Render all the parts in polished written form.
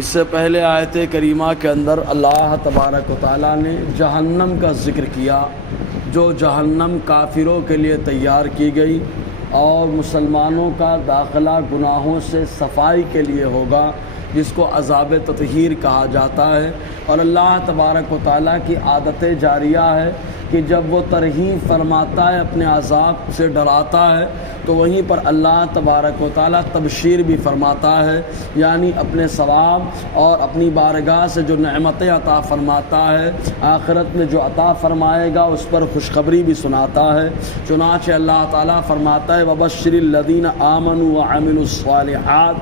اس سے پہلے آیت کریمہ کے اندر اللہ تبارک و تعالیٰ نے جہنم کا ذکر کیا، جو جہنم کافروں کے لیے تیار کی گئی اور مسلمانوں کا داخلہ گناہوں سے صفائی کے لیے ہوگا، جس کو عذاب تطہیر کہا جاتا ہے۔ اور اللہ تبارک و تعالیٰ کی عادت جاریہ ہے کہ جب وہ ترغیب فرماتا ہے، اپنے عذاب سے ڈراتا ہے، تو وہیں پر اللہ تبارک و تعالیٰ تبشیر بھی فرماتا ہے، یعنی اپنے ثواب اور اپنی بارگاہ سے جو نعمتیں عطا فرماتا ہے، آخرت میں جو عطا فرمائے گا اس پر خوشخبری بھی سناتا ہے۔ چنانچہ اللہ تعالیٰ فرماتا ہے وَبَشِّرِ الَّذِينَ آمَنُوا وَعَمِلُوا الصَّالِحَاتِ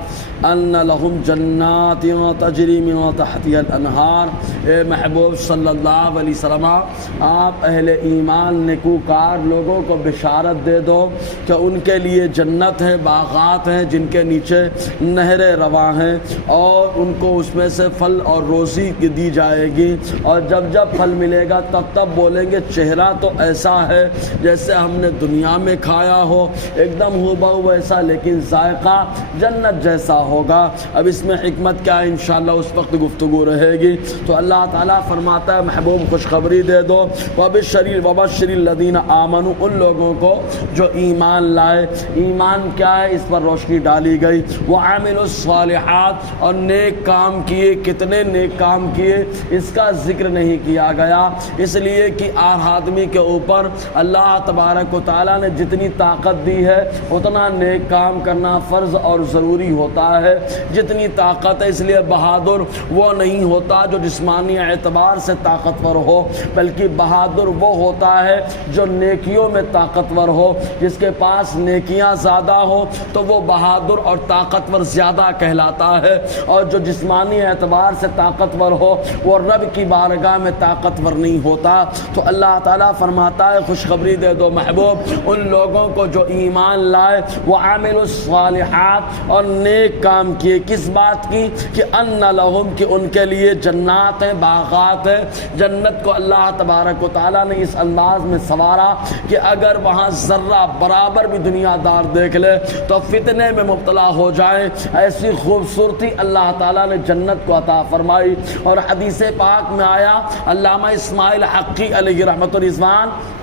أَنَّ لَهُمْ جَنَّاتٍ تَجْرِي مِن تَحْتِهَا الْأَنْهَارُ۔ اے محبوب صلی اللہ علیہ وسلم، آپ اہل ایمان نیکوکار لوگوں کو بشارت دے دو کہ ان کے لیے جنت ہے، باغات ہیں جن کے نیچے نہریں رواں ہیں، اور ان کو اس میں سے پھل اور روزی دی جائے گی، اور جب جب پھل ملے گا تب تب بولیں گے چہرہ تو ایسا ہے جیسے ہم نے دنیا میں کھایا ہو، ایک دم ہو بہو ویسا، لیکن ذائقہ جنت جیسا ہوگا۔ اب اس میں حکمت کیا ہے انشاءاللہ اس وقت گفتگو رہے گی۔ تو اللہ تعالیٰ فرماتا ہے محبوب خوشخبری دے دو، وَبَشِّرِ الَّذِينَ آمَنُوا، ان لوگوں کو جو ایمان لائے۔ ایمان کیا ہے اس پر روشنی ڈالی گئی۔ وَعَمِلُوا الصَّالِحَاتِ، اور نیک کام کیے۔ کتنے نیک کام کیے اس کا ذکر نہیں کیا گیا، اس لیے کہ ہر آدمی کے اوپر اللہ تبارک و تعالیٰ نے جتنی طاقت دی ہے اتنا نیک کام کرنا فرض اور ضروری ہوتا ہے، جتنی طاقت ہے۔ اس لیے بہادر وہ نہیں ہوتا جو جسمانی اعتبار سے طاقتور ہو، بلکہ بہادر وہ ہوتا ہے جو نیکیوں میں طاقتور ہو۔ جس کے پاس نیکیاں زیادہ ہو تو وہ بہادر اور طاقتور زیادہ کہلاتا ہے، اور جو جسمانی اعتبار سے طاقتور ہو وہ رب کی بارگاہ میں طاقتور نہیں ہوتا۔ تو اللہ تعالیٰ فرماتا ہے خوشخبری دے دو محبوب ان لوگوں کو جو ایمان لائے، وَعَمِلُوا الصَّالِحَاتِ، اور نیک کام کیے۔ کس بات کی؟ کہ أَنَّ لَهُمْ، کہ ان کے لیے جنات ہیں، باغات ہیں۔ جنت کو اللہ تبارک و تعالیٰ نے اس انداز میں سنوارا کہ اگر وہاں ذرہ برابر بھی دنیا دار دیکھ لے تو فتنے میں مبتلا ہو جائے، ایسی خوبصورتی اللہ تعالیٰ نے جنت کو عطا فرمائی۔ اور حدیث پاک میں آیا، علامہ اسماعیل حقی علیہ رحمۃ الرضوان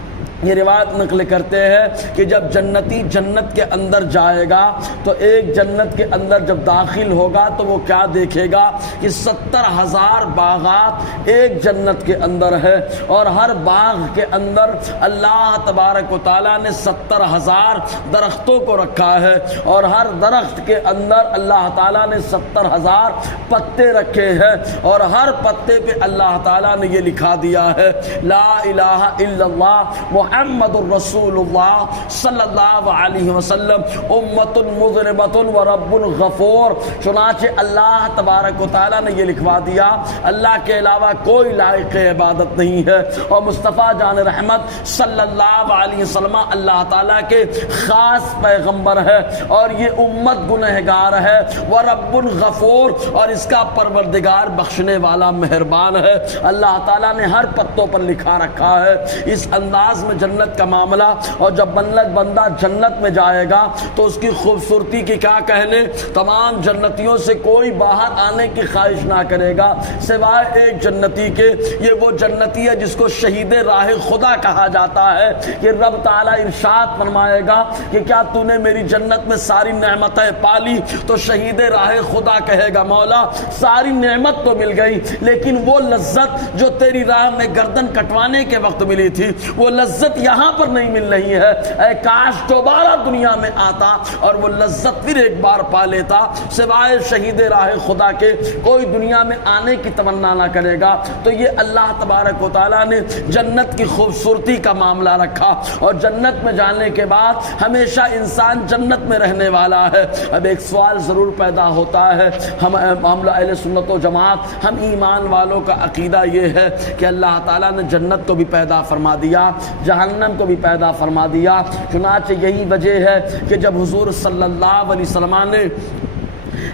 یہ روایت نقل کرتے ہیں کہ جب جنتی جنت کے اندر جائے گا تو ایک جنت کے اندر جب داخل ہوگا تو وہ کیا دیکھے گا کہ 70,000 باغات ایک جنت کے اندر ہے، اور ہر باغ کے اندر اللہ تبارک و تعالیٰ نے 70,000 درختوں کو رکھا ہے، اور ہر درخت کے اندر اللہ تعالیٰ نے 70,000 پتے رکھے ہیں، اور ہر پتے پہ اللہ تعالیٰ نے یہ لکھا دیا ہے لا الہ الا اللہ محمد الرسول اللہ صلی اللہ علیہ وسلم امت مذنبۃ و رب غفور۔ چنانچہ اللہ تبارک و تعالیٰ نے یہ لکھوا دیا اللہ کے علاوہ کوئی لائق عبادت نہیں ہے، اور مصطفیٰ جان رحمت صلی اللہ علیہ وسلم اللہ تعالیٰ کے خاص پیغمبر ہے، اور یہ امت گنہگار ہے، وہ رب غفور، اور اس کا پروردگار بخشنے والا مہربان ہے۔ اللہ تعالیٰ نے ہر پتوں پر لکھا رکھا ہے۔ اس انداز میں جنت کا معاملہ، اور جب بندہ جنت میں جائے گا تو اس کی خوبصورتی کی کیا کہنے، تمام جنتیوں سے کوئی باہر آنے کی خواہش نہ کرے گا سوائے ایک جنتی کے۔ یہ وہ جنتی ہے جس کو شہید راہ خدا کہا جاتا ہے، کہ رب تعالیٰ ارشاد فرمائے گا کہ کیا تو نے میری جنت میں ساری نعمتیں پالی؟ تو شہید راہ خدا کہے گا مولا ساری نعمت تو مل گئی، لیکن وہ لذت جو تیری راہ میں گردن کٹوانے کے وقت ملی تھی وہ لذت یہاں پر نہیں مل رہی ہے۔ اے کاش دوبارہ دنیا میں آتا اور وہ لذت پھر ایک بار پا لیتا۔ سوائے شہید راہ خدا کے کوئی دنیا میں آنے کی تمنا نہ کرے گا۔ تو یہ اللہ تبارک و تعالیٰ نے جنت کی خوبصورتی کا معاملہ رکھا، اور جنت میں جانے کے بعد ہمیشہ انسان جنت میں رہنے والا ہے۔ اب ایک سوال ضرور پیدا ہوتا ہے، ہم اہل سنت و جماعت، ہم ایمان والوں کا عقیدہ یہ ہے کہ اللہ تعالیٰ نے جنت کو بھی پیدا فرما دیا، جہنم کو بھی پیدا فرما دیا۔ چنانچہ یہی وجہ ہے کہ جب حضور صلی اللہ علیہ وسلم نے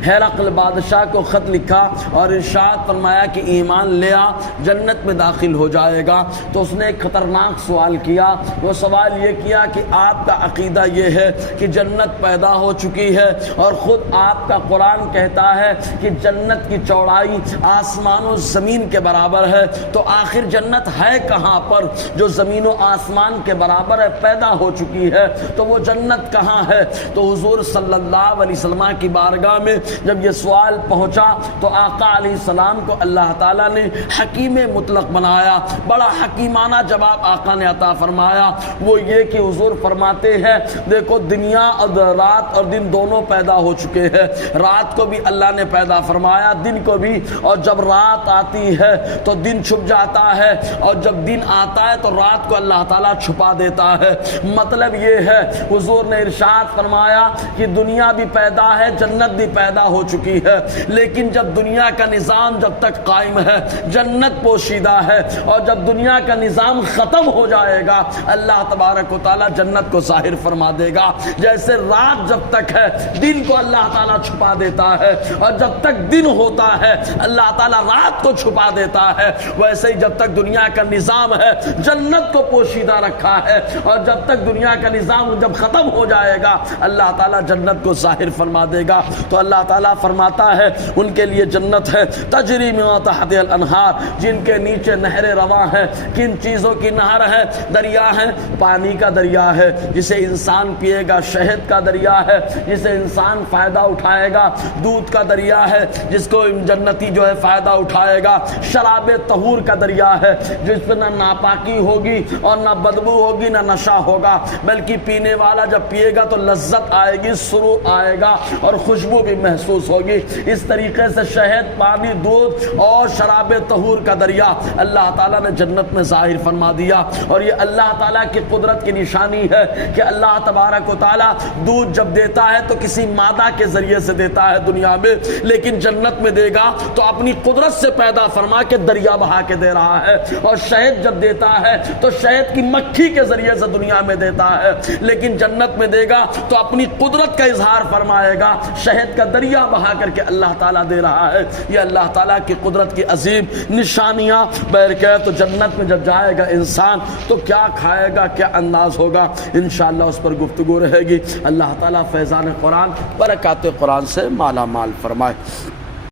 ہرقل بادشاہ کو خط لکھا اور ارشاد فرمایا کہ ایمان لے آ، جنت میں داخل ہو جائے گا۔ تو اس نے ایک خطرناک سوال کیا، وہ سوال یہ کیا کہ آپ کا عقیدہ یہ ہے کہ جنت پیدا ہو چکی ہے اور خود آپ کا قرآن کہتا ہے کہ جنت کی چوڑائی آسمان و زمین کے برابر ہے، تو آخر جنت ہے کہاں پر جو زمین و آسمان کے برابر ہے، پیدا ہو چکی ہے، تو وہ جنت کہاں ہے؟ تو حضور صلی اللہ علیہ وسلم کی بارگاہ میں جب یہ سوال پہنچا تو آقا علیہ السلام کو اللہ تعالیٰ نے حکیم مطلق بنایا۔ بڑا حکیمانہ جواب آقا نے عطا فرمایا، وہ یہ کہ حضور فرماتے ہیں دیکھو دنیا اور رات اور دن دونوں پیدا ہو چکے ہیں، رات کو بھی اللہ نے پیدا فرمایا، دن کو بھی، اور جب رات آتی ہے تو دن چھپ جاتا ہے اور جب دن آتا ہے تو رات کو اللہ تعالیٰ چھپا دیتا ہے۔ مطلب یہ ہے حضور نے ارشاد فرمایا کہ دنیا بھی پیدا ہے، جنت بھی پیدا ہو چکی ہے، لیکن جب دنیا کا نظام جب تک قائم ہے جنت پوشیدہ ہے، اور جب دنیا کا نظام ختم ہو جائے گا اللہ تبارک و تعالیٰ جنت کو ظاہر فرما دے گا۔ جیسے رات جب تک ہے دن کو اللہ تعالیٰ چھپا دیتا ہے، اور جب تک دن ہوتا ہے اللہ تعالیٰ رات کو چھپا دیتا ہے، ویسے ہی جب تک دنیا کا نظام ہے جنت کو پوشیدہ رکھا ہے، اور جب تک دنیا کا نظام جب ختم ہو جائے گا اللہ تعالیٰ جنت کو ظاہر فرما دے گا۔ تو اللہ تعالیٰ فرماتا ہے ان کے لیے جنت ہے تجری من تحتها الانہار، جن کے نیچے نہریں رواں ہیں۔ کن چیزوں کی نہر ہے؟ دریا ہے، پانی کا دریا ہے جسے انسان پیے گا، شہد کا دریا ہے جسے انسان فائدہ اٹھائے گا، دودھ کا دریا ہے جس کو جنتی جو ہے فائدہ اٹھائے گا، شراب طہور کا دریا ہے جس پہ نہ ناپاکی ہوگی اور نہ بدبو ہوگی نہ نشہ ہوگا، بلکہ پینے والا جب پیے گا تو لذت آئے گی، سرور آئے گا اور خوشبو بھی محسوس ہوگی۔ اس طریقے سے شہد، پانی، دودھ اور شراب طہور کا دریا اللہ تعالیٰ نے جنت میں ظاہر فرما دیا۔ اور یہ اللہ تعالیٰ کی قدرت کی نشانی ہے کہ اللہ تبارک و تعالیٰ دودھ جب دیتا ہے تو کسی مادہ کے ذریعے سے دیتا ہے دنیا میں، لیکن جنت میں دے گا تو اپنی قدرت سے پیدا فرما کے دریا بہا کے دے رہا ہے۔ اور شہد جب دیتا ہے تو شہد کی مکھی کے ذریعے سے دنیا میں دیتا ہے، لیکن جنت میں دے گا تو اپنی قدرت کا اظہار فرمائے گا، شہد کا دریا بہا کر کے اللہ تعالیٰ دے رہا ہے۔ یہ اللہ تعالیٰ کی قدرت کی عظیم نشانیاں بہرکیف۔ تو جنت میں جب جائے گا انسان تو کیا کھائے گا، کیا انداز ہوگا، انشاءاللہ اس پر گفتگو رہے گی۔ اللہ تعالیٰ فیضان قرآن برکات قرآن سے مالا مال فرمائے۔